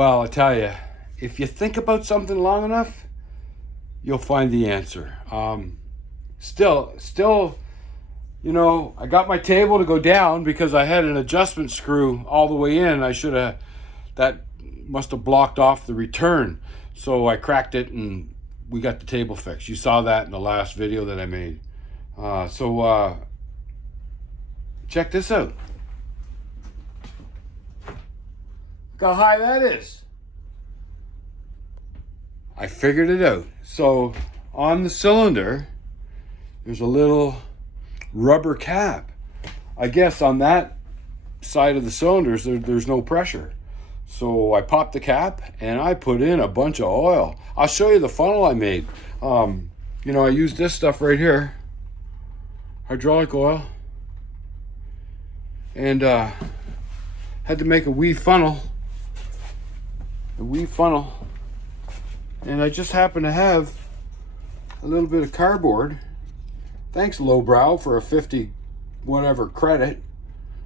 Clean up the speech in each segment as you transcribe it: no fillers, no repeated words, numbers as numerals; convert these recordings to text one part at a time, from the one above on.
Well, I tell you, if you think about something long enough, you'll find the answer. Still, I got my table to go down because I had an adjustment screw all the way in. That must have blocked off the return. So I cracked it and we got the table fixed. You saw that in the last video that I made. So check this out. Look how high that is. I figured it out. So on the cylinder, there's a little rubber cap. I guess on that side of the cylinders, there's no pressure. So I popped the cap and I put in a bunch of oil. I'll show you the funnel I made. I used this stuff right here, hydraulic oil, and had to make a wee funnel. And I just happen to have a little bit of cardboard. Thanks, Lowbrow, for a 50 whatever credit.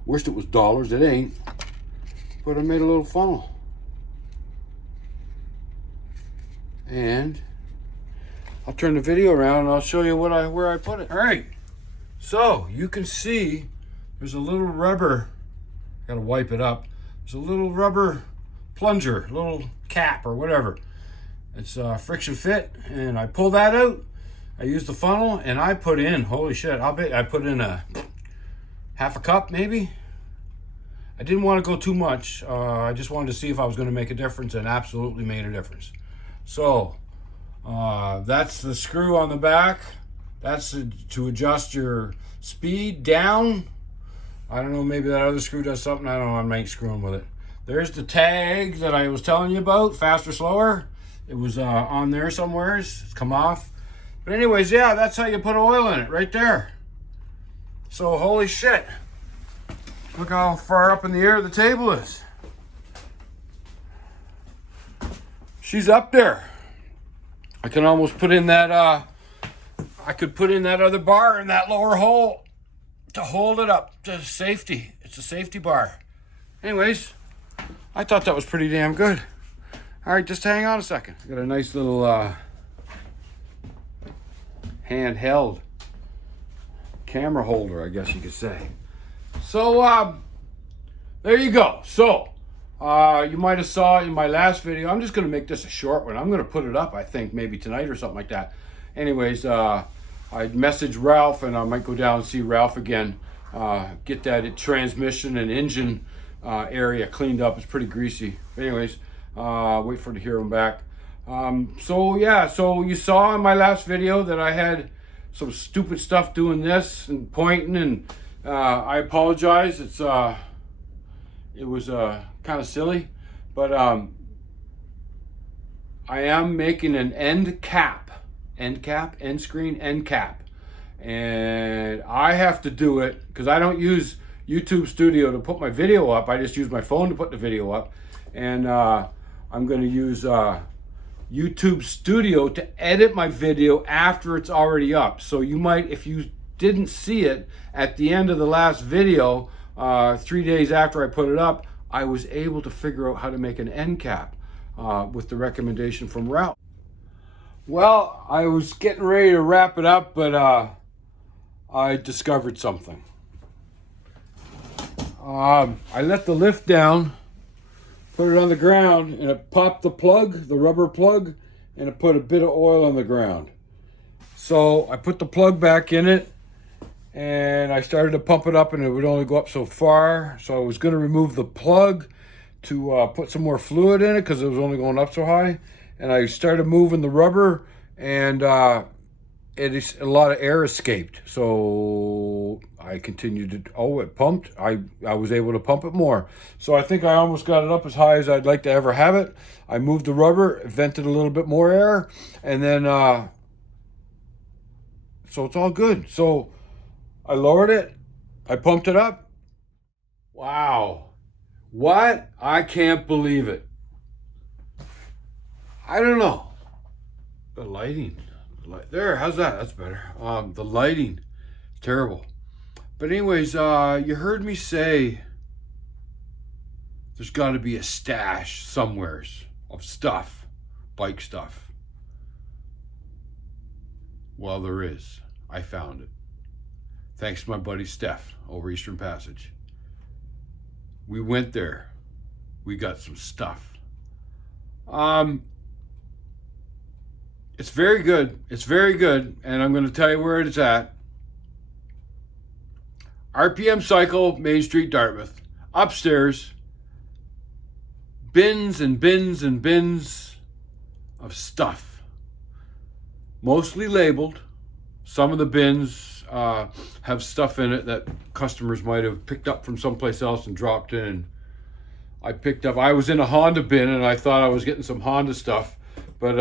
Wished it was dollars. It ain't. But I made a little funnel. And I'll turn the video around and I'll show you where I put it. All right. So you can see there's a little rubber. Gotta wipe it up. There's a little rubber plunger, little cap or whatever. It's friction fit, and I pull that out. I use the funnel and I put in, holy shit, I'll bet I put in a half a cup maybe. I didn't want to go too much. I just wanted to see if I was going to make a difference, and absolutely made a difference. So that's the screw on the back. That's to adjust your speed down. I don't know, maybe that other screw does something. I don't know, I ain't screwing with it. There's the tag that I was telling you about, faster, slower. It was on there somewhere. It's come off. But anyways, yeah, that's how you put oil in it, right there. So holy shit. Look how far up in the air the table is. She's up there. I can almost put in that, I could put in that other bar in that lower hole to hold it up to safety. It's a safety bar. Anyways, I thought that was pretty damn good. All right, just hang on a second. Got a nice little handheld camera holder, I guess you could say. So there you go. So you might have saw in my last video, I'm just going to make this a short one. I'm going to put it up, I think, maybe tonight or something like that. Anyways, I messaged Ralph, and I might go down and see Ralph again. Get that transmission and engine area cleaned up. It's pretty greasy. But anyways, wait for to hear him back. So you saw in my last video that I had some stupid stuff doing this and pointing, and I apologize. It was kind of silly, but I am making an end screen end cap, and I have to do it because I don't use YouTube Studio to put my video up. I just use my phone to put the video up, and I'm going to use YouTube Studio to edit my video after it's already up. So you might, if you didn't see it at the end of the last video, 3 days after I put it up, I was able to figure out how to make an end cap with the recommendation from Ralph. Well, I was getting ready to wrap it up, but I discovered something. I let the lift down, put it on the ground, and it popped the plug, the rubber plug, and it put a bit of oil on the ground. So I put the plug back in it, and I started to pump it up, and it would only go up so far. So I was going to remove the plug to put some more fluid in it because it was only going up so high. And I started moving the rubber, and a lot of air escaped. So I continued to, it pumped. I was able to pump it more. So I think I almost got it up as high as I'd like to ever have it. I moved the rubber, vented a little bit more air, and then, so it's all good. So I lowered it, I pumped it up. Wow. What? I can't believe it. I don't know. The lighting. There, how's that? That's better. The lighting, terrible. But anyways, you heard me say there's got to be a stash somewheres of stuff, bike stuff. Well, there is. I found it. Thanks to my buddy Steph over Eastern Passage. We went there. We got some stuff. It's very good. It's very good. And I'm going to tell you where it's at. RPM Cycle, Main Street, Dartmouth. Upstairs, bins and bins and bins of stuff. Mostly labeled. Some of the bins have stuff in it that customers might have picked up from someplace else and dropped in. I was in a Honda bin and I thought I was getting some Honda stuff, but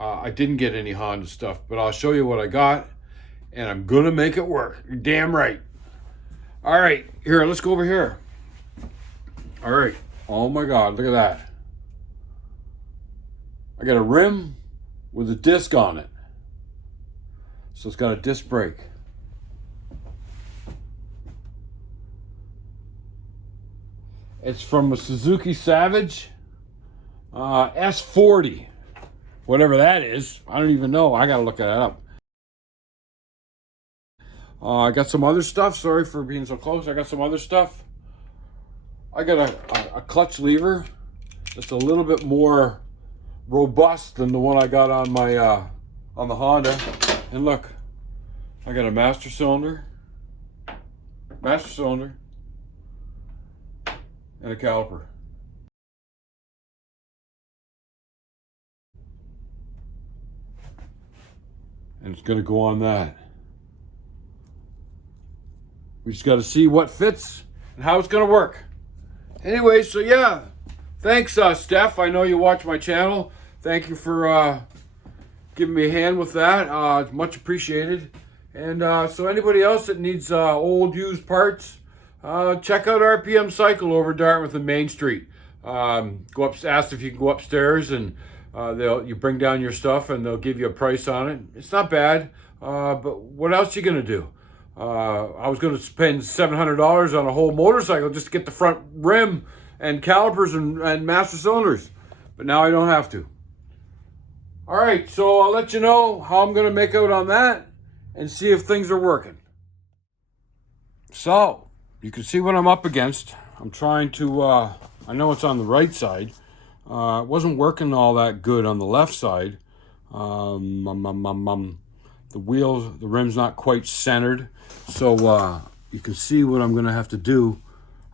I didn't get any Honda stuff. But I'll show you what I got, and I'm gonna make it work. You're damn right. All right, here, let's go over here. All right. Oh my God, look at that. I got a rim with a disc on it. So it's got a disc brake. It's from a Suzuki Savage S40. Whatever that is. I don't even know. I gotta look that up. I got some other stuff. Sorry for being so close. I got some other stuff. I got a clutch lever that's a little bit more robust than the one I got on my on the Honda. And look, I got a master cylinder, and a caliper. And it's gonna go on that. We just gotta see what fits and how it's gonna work. Anyway, so yeah, thanks Steph. I know you watch my channel. Thank you for giving me a hand with that. It's much appreciated. And so anybody else that needs old used parts, check out RPM Cycle over Dartmouth and Main Street. Go up, ask if you can go upstairs, and you bring down your stuff and they'll give you a price on it. It's not bad, but what else you gonna do? I was gonna spend $700 on a whole motorcycle just to get the front rim and calipers and master cylinders, but now I don't have to. All right, so I'll let you know how I'm gonna make out on that and see if things are working. So, you can see what I'm up against. I'm trying to, I know it's on the right side. It wasn't working all that good on the left side. The rim's not quite centered. So you can see what I'm gonna have to do.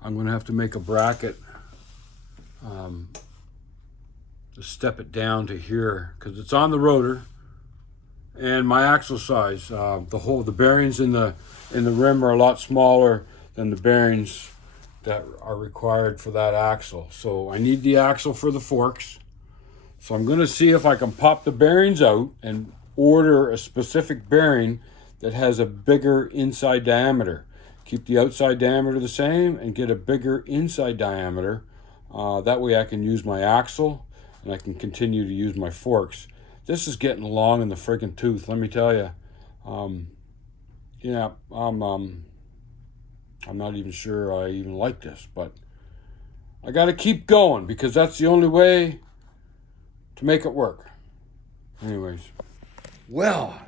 I'm gonna have to make a bracket to step it down to here, because it's on the rotor and my axle size. The bearings in the rim are a lot smaller than the bearings that are required for that axle. So I need the axle for the forks. So I'm going to see if I can pop the bearings out and order a specific bearing that has a bigger inside diameter. Keep the outside diameter the same and get a bigger inside diameter. That way I can use my axle and I can continue to use my forks. This is getting long in the friggin' tooth, let me tell you. Yeah, I'm not even sure I even like this, but I got to keep going because that's the only way to make it work. Anyways. Well,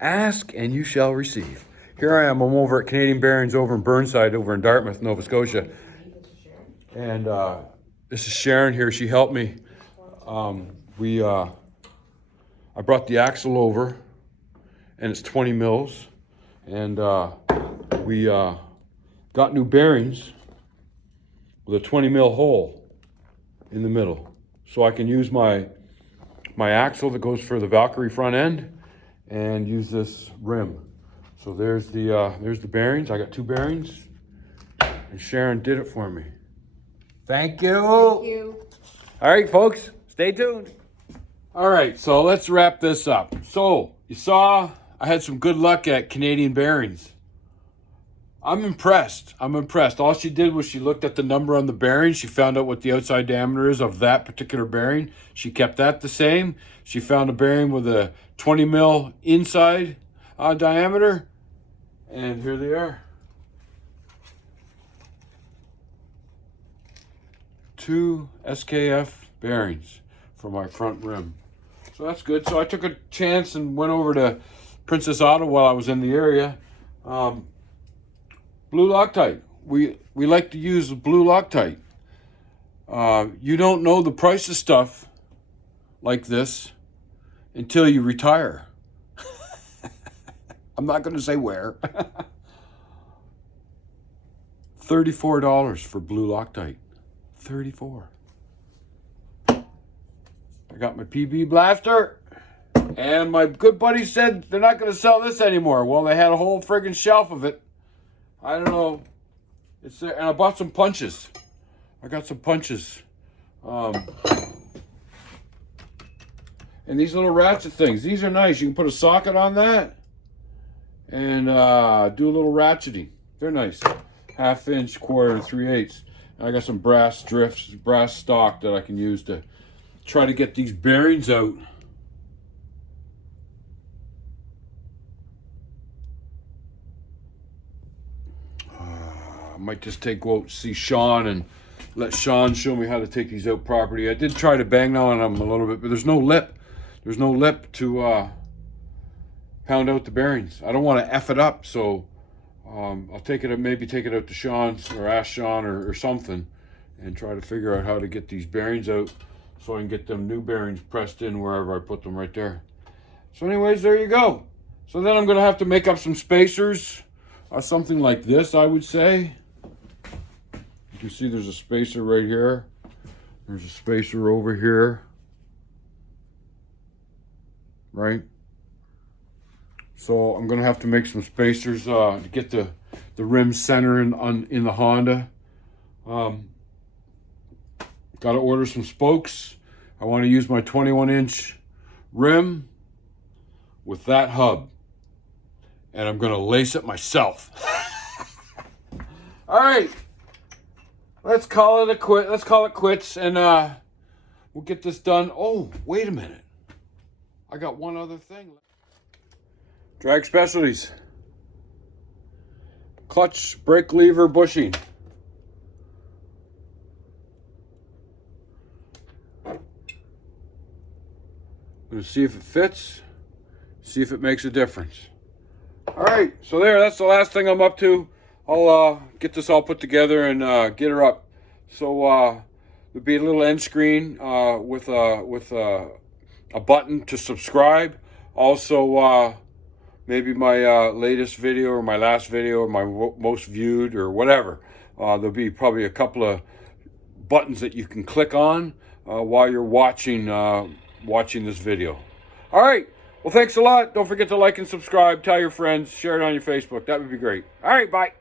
ask and you shall receive. Here I am. I'm over at Canadian Bearings over in Burnside, over in Dartmouth, Nova Scotia. And this is Sharon here. She helped me. I brought the axle over, and it's 20 mils. And we got new bearings with a 20 mil hole in the middle. So I can use my axle that goes for the Valkyrie front end and use this rim. So there's the bearings. I got two bearings, and Sharon did it for me. Thank you. Thank you. All right, folks, stay tuned. All right, so let's wrap this up. So you saw I had some good luck at Canadian Bearings. I'm impressed. All she did was she looked at the number on the bearing. She found out what the outside diameter is of that particular bearing. She kept that the same. She found a bearing with a 20 mil inside diameter. And here they are. 2 SKF bearings for my front rim. So that's good. So I took a chance and went over to Princess Auto while I was in the area. Blue Loctite. We like to use the blue Loctite. You don't know the price of stuff like this until you retire. I'm not going to say where. $34 for blue Loctite. $34. I got my PB blaster, and my good buddy said they're not going to sell this anymore. Well, they had a whole friggin' shelf of it. I don't know. It's there, and I bought some punches. I got some punches. And these little ratchet things. These are nice. You can put a socket on that and do a little ratcheting. They're nice. 1/2 inch, 1/4, and 3/8. And I got some brass drifts, brass stock that I can use to try to get these bearings out. I might just go out and see Sean and let Sean show me how to take these out properly. I did try to bang on them a little bit, but there's no lip. There's no lip to pound out the bearings. I don't want to F it up, so I'll maybe take it out to Sean's or ask Sean or something and try to figure out how to get these bearings out so I can get them new bearings pressed in wherever I put them right there. So anyways, there you go. So then I'm going to have to make up some spacers or something like this, I would say. You can see there's a spacer right here. There's a spacer over here. Right? So I'm going to have to make some spacers to get the rim center in the Honda. Got to order some spokes. I want to use my 21-inch rim with that hub. And I'm going to lace it myself. All right. Let's call it quits, and we'll get this done. Oh, wait a minute. I got one other thing. Drag Specialties. Clutch, brake lever, bushing. I'm going to see if it fits, see if it makes a difference. All right, so that's the last thing I'm up to. I'll get this all put together and get her up. So there'll be a little end screen with a button to subscribe. Also, maybe my latest video or my last video or my most viewed or whatever. There'll be probably a couple of buttons that you can click on while you're watching this video. All right. Well, thanks a lot. Don't forget to like and subscribe. Tell your friends. Share it on your Facebook. That would be great. All right. Bye.